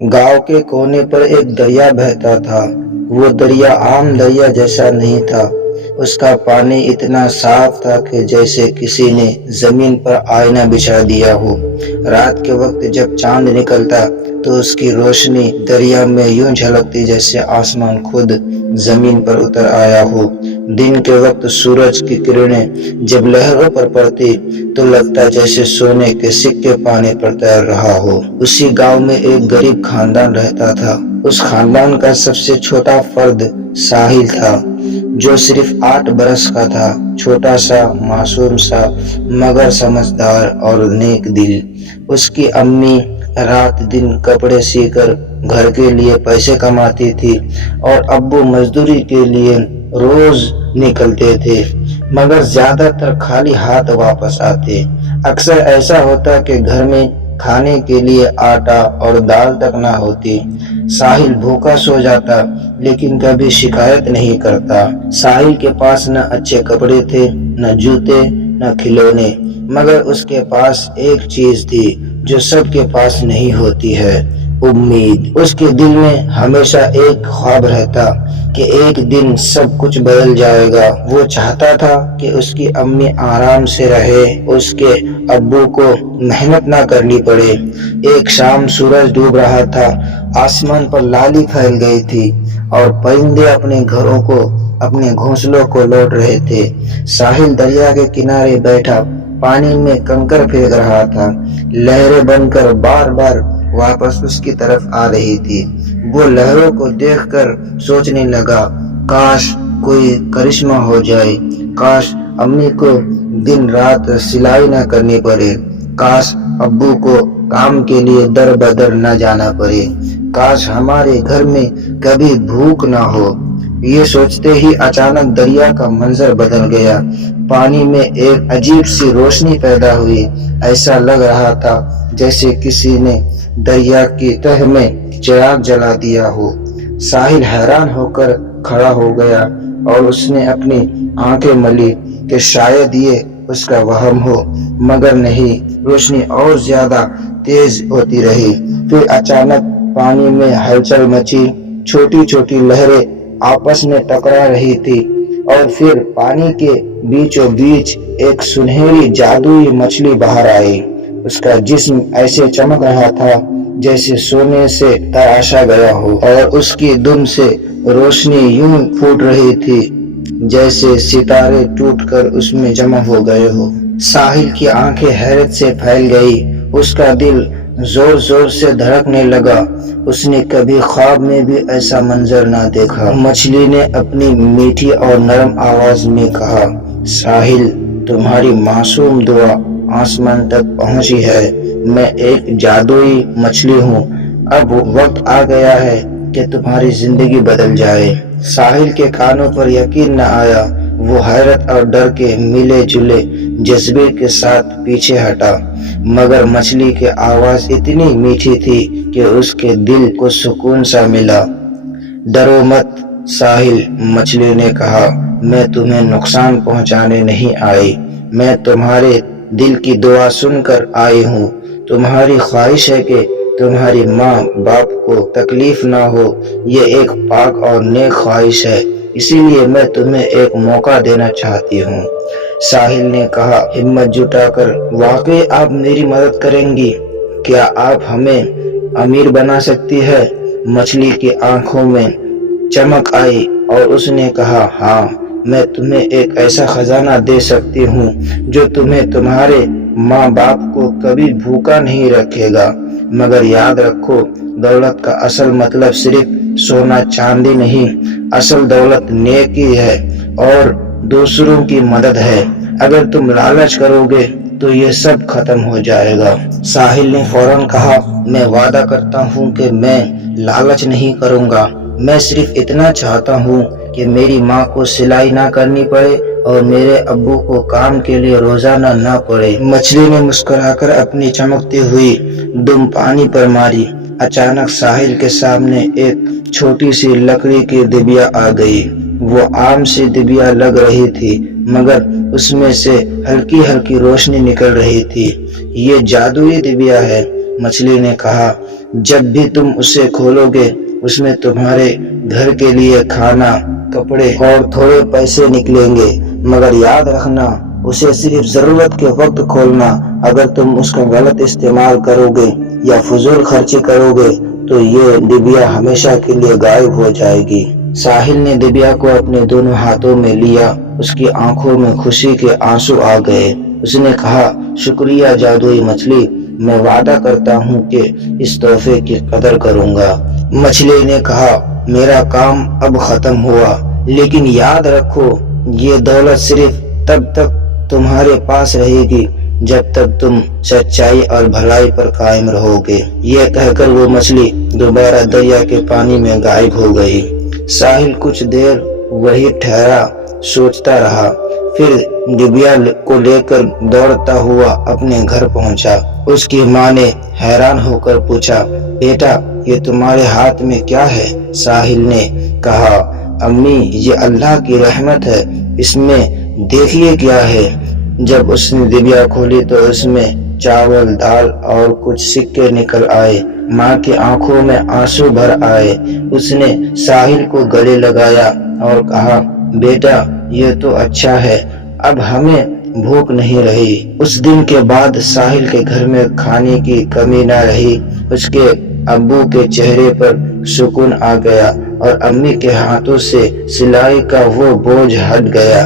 गांव के कोने पर एक दरिया बहता था। वो दरिया आम दरिया जैसा नहीं था। उसका पानी इतना साफ था कि जैसे किसी ने जमीन पर आईना बिछा दिया हो। रात के वक्त जब चांद निकलता तो उसकी रोशनी दरिया में यूं झलकती जैसे आसमान खुद जमीन पर उतर आया हो। दिन के वक्त सूरज की किरणें जब लहरों पर पड़ती तो लगता जैसे सोने के सिक्के पानी पर तैर रहा हो। उसी गांव में एक गरीब खानदान रहता था। उस खानदान का सबसे छोटा फर्द साहिल था, जो सिर्फ 8 बरस का था। छोटा सा, मासूम सा, मगर समझदार और नेक दिल। उसकी अम्मी रात दिन कपड़े सीकर घर के लिए पैसे कमाती थी और अब्बू मजदूरी के लिए रोज निकलते थे, मगर ज्यादातर खाली हाथ वापस आते। अक्सर ऐसा होता कि घर में खाने के लिए आटा और दाल तक ना होती। साहिल भूखा सो जाता लेकिन कभी शिकायत नहीं करता। साहिल के पास न अच्छे कपड़े थे, न जूते, न खिलौने, मगर उसके पास एक चीज थी जो सबके पास नहीं होती है, उम्मीद। उसके दिल में हमेशा एक ख्वाब रहता कि एक दिन सब कुछ बदल जाएगा। वो चाहता था कि उसकी अम्मी आराम से रहे, उसके अब्बू को मेहनत ना करनी पड़े। एक शाम सूरज डूब रहा था, आसमान पर लाली फैल गई थी और परिंदे अपने घरों को, अपने घोंसलों को लौट रहे थे। साहिल दरिया के किनारे बैठा पानी में कंकर फेंक रहा था। लहरें बनकर बार बार वापस उसकी तरफ आ रही थी। वो लहरों को देखकर सोचने लगा, काश कोई करिश्मा हो जाए, काश अम्मी को दिन रात सिलाई न करनी पड़े, काश अब्बू को काम के लिए दर बदर न जाना पड़े, काश हमारे घर में कभी भूख ना हो। ये सोचते ही अचानक दरिया का मंजर बदल गया। पानी में एक अजीब सी रोशनी पैदा हुई। ऐसा लग रहा था जैसे किसी ने दरिया की तह में चिराग जला दिया हो। साहिल हैरान होकर खड़ा हो गया और उसने अपनी आंखें मली कि शायद ये उसका वहम हो, मगर नहीं, रोशनी और ज्यादा तेज होती रही। फिर अचानक पानी में हलचल मची, छोटी छोटी लहरें आपस में टकरा रही थी और फिर पानी के बीचों बीच एक सुनहरी जादुई मछली बाहर आई। उसका जिस्म ऐसे चमक रहा था जैसे सोने से तराशा गया हो और उसकी दुम से रोशनी यूं फूट रही थी जैसे सितारे टूटकर उसमें जमा हो गए हो। साहिल की आंखें हैरत से फैल गई, उसका दिल जोर जोर से धड़कने लगा। उसने कभी ख्वाब में भी ऐसा मंजर ना देखा। मछली ने अपनी मीठी और नरम आवाज में कहा, साहिल, तुम्हारी मासूम दुआ आसमान तक पहुंची है। मैं एक जादुई मछली हूँ। अब वक्त आ गया है कि तुम्हारी जिंदगी बदल जाए। साहिल के कानों पर यकीन न आया। वो हैरत और डर के मिले जुले जज्बे के साथ पीछे हटा, मगर मछली की आवाज इतनी मीठी थी कि उसके दिल को सुकून सा मिला। डरो मत साहिल, मछली ने कहा, मैं तुम्हें नुकसान पहुंचाने नहीं आई। मैं तुम्हारे दिल की दुआ सुनकर आई हूँ। तुम्हारी ख्वाहिश है कि तुम्हारी माँ बाप को तकलीफ ना हो। ये एक पाक और नेक ख्वाहिश है, इसीलिए मैं तुम्हें एक मौका देना चाहती हूँ। साहिल ने कहा हिम्मत जुटाकर, वाकई आप मेरी मदद करेंगी? क्या आप हमें अमीर बना सकती है? मछली की आंखों में चमक आई और उसने कहा, हाँ, मैं तुम्हें एक ऐसा खजाना दे सकती हूँ जो तुम्हें तुम्हारे माँ बाप को कभी भूखा नहीं रखेगा। मगर याद रखो, दौलत का असल मतलब सिर्फ सोना चांदी नहीं, असल दौलत नेकी है और दूसरों की मदद है। अगर तुम लालच करोगे तो ये सब खत्म हो जाएगा। साहिल ने फौरन कहा, मैं वादा करता हूँ कि मैं लालच नहीं करूँगा। मैं सिर्फ इतना चाहता हूँ कि मेरी माँ को सिलाई ना करनी पड़े और मेरे अब्बू को काम के लिए रोजाना ना पड़े। मछली ने मुस्कुराकर अपनी चमकती हुई दुम पानी पर मारी। अचानक साहिल के सामने एक छोटी सी लकड़ी की डिबिया आ गई। वो आम सी डिबिया लग रही थी, मगर उसमें से हल्की हल्की रोशनी निकल रही थी। ये जादुई डिबिया है, मछली ने कहा। جب بھی تم اسے کھولو گے اس میں تمہارے گھر کے لیے کھانا، کپڑے اور تھوڑے پیسے نکلیں گے، مگر یاد رکھنا اسے صرف ضرورت کے وقت کھولنا۔ اگر تم اس کا غلط استعمال کرو گے یا فضول خرچی کرو گے تو یہ ڈبیا ہمیشہ کے لیے غائب ہو جائے گی۔ ساحل نے ڈبیا کو اپنے دونوں ہاتھوں میں لیا، اس کی آنکھوں میں خوشی کے آنسو آ گئے۔ اس نے کہا، شکریہ جادوئی مچھلی، میں وعدہ کرتا ہوں کہ اس تحفے کی قدر کروں گا۔ مچھلی نے کہا، میرا کام اب ختم ہوا، لیکن یاد رکھو یہ دولت صرف تب تک تمہارے پاس رہے گی جب تک تم سچائی اور بھلائی پر قائم رہو گے۔ یہ کہہ کر وہ مچھلی دوبارہ دریا کے پانی میں غائب ہو گئی۔ ساحل کچھ دیر وہی ٹھہرا، سوچتا رہا، پھر ڈبیا کو لے کر دوڑتا ہوا اپنے گھر پہنچا۔ اس کی ماں نے حیران ہو کر پوچھا، بیٹا یہ تمہارے ہاتھ میں کیا ہے؟ ساحل نے کہا، امی یہ اللہ کی رحمت ہے، اس میں دیکھیے کیا ہے۔ جب اس نے ڈبیا کھولی تو اس میں چاول، دال اور کچھ سکے نکل آئے۔ ماں کی آنکھوں میں آنسو بھر آئے۔ اس نے ساحل کو گلے لگایا اور کہا، بیٹا یہ تو اچھا ہے، اب ہمیں بھوک نہیں رہی۔ اس دن کے بعد ساحل کے گھر میں کھانے کی کمی نہ رہی۔ اس کے ابو کے چہرے پر سکون آ گیا اور امی کے ہاتھوں سے سلائی کا وہ بوجھ ہٹ گیا۔